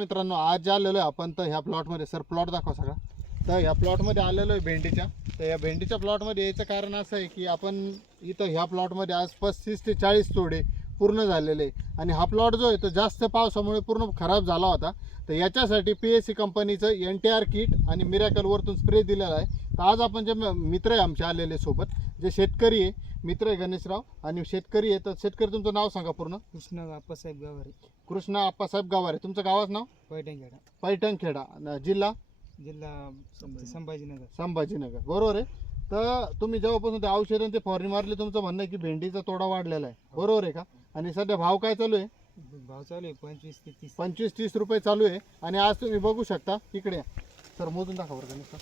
मित्रांनो आज जे आलेलो आहे आपण तर ह्या प्लॉटमध्ये सर प्लॉट दाखवा सगळा. तर ह्या प्लॉटमध्ये आलेलो आहे भेंडीच्या. तर या भेंडीच्या प्लॉटमध्ये यायचं कारण असं आहे की आपण इथं ह्या प्लॉटमध्ये आज पस्तीस ते चाळीस तोडे पूर्ण झालेले आहे. आणि हा प्लॉट जो आहे तो जास्त पावसामुळे पूर्ण खराब झाला होता. तर याच्यासाठी पी एस सी कंपनीचं एन टी आर किट आणि मिरॅकल वरतून स्प्रे दिलेला आहे. तर आज आपण जे मित्र आहे आमचे आलेले सोबत जे शेतकरी आहे मित्र आहे गणेशराव आणि शेतकरी आहे. तर शेतकरी तुमचं नाव सांगा पूर्ण. कृष्ण आप्पासाहेब गावारे. कृष्णा आप्पासाहेब गावारे. तुमचं गावाचं नाव? पैठणखेडा. पैठणखेडा. न- जिल्हा? जिल्हा संभाजीनगर. संभाजीनगर. बरोबर आहे. तर तुम्ही जेव्हापासून ते औषध आणि ते फवारणी मारली तुमचं म्हणणं आहे की भेंडीचा तोडा वाढलेला आहे. बरोबर आहे का? आणि सध्या भाव काय चालू आहे? भाव चालू आहे पंचवीस ते तीस. पंचवीस तीस रुपये चालू आहे. आणि आज तुम्ही बघू शकता इकडे या. सर मोजून दाखवा बरं सर.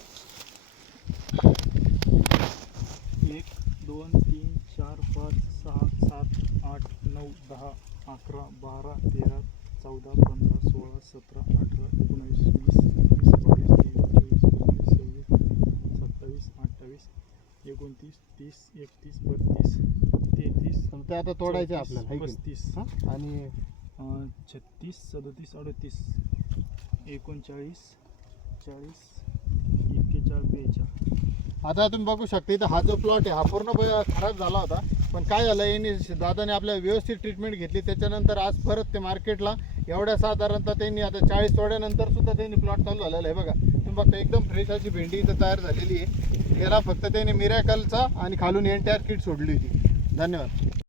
एक दोन तीन चार पाच सहा सात आठ नऊ दहा अकरा बारा तेरा चौदा पंधरा सोळा सतरा अठरा एकोणावीस वीस एकवीस बावीस तेवीस चोवीस पंचवीस सव्वीस सत्तावीस अठ्ठावीस एकोणतीस तीस एकतीस बत्तीस तेहतीस तर ते आता तोडायचे आपल्याला की नाही? पस्तीस हा? आणि अं, छत्तीस सदतीस अडतीस एकोणचाळीस चाळीस एक्केचाळीस बेचाळीस आता तुम्ही बघू शकता इथं हा जो प्लॉट आहे हा पूर्ण ब- खराब झाला होता पण काय झालं यांनी दादाने आपल्या व्यवस्थित ट्रीटमेंट घेतली. त्याच्यानंतर आज परत ते मार्केटला एवढ्या साधारणतः त्यांनी आता चाळीस तोड्यानंतर सुद्धा त्यांनी प्लॉट चालू झालेला आहे. बघा तुम्ही बघता एकदम फ्रेश अशी भेंडी इथं तयार झालेली आहे. त्याला फक्त त्यांनी मिरॅकलचा आणि खालून एन किट सोडली होती. धन्यवाद.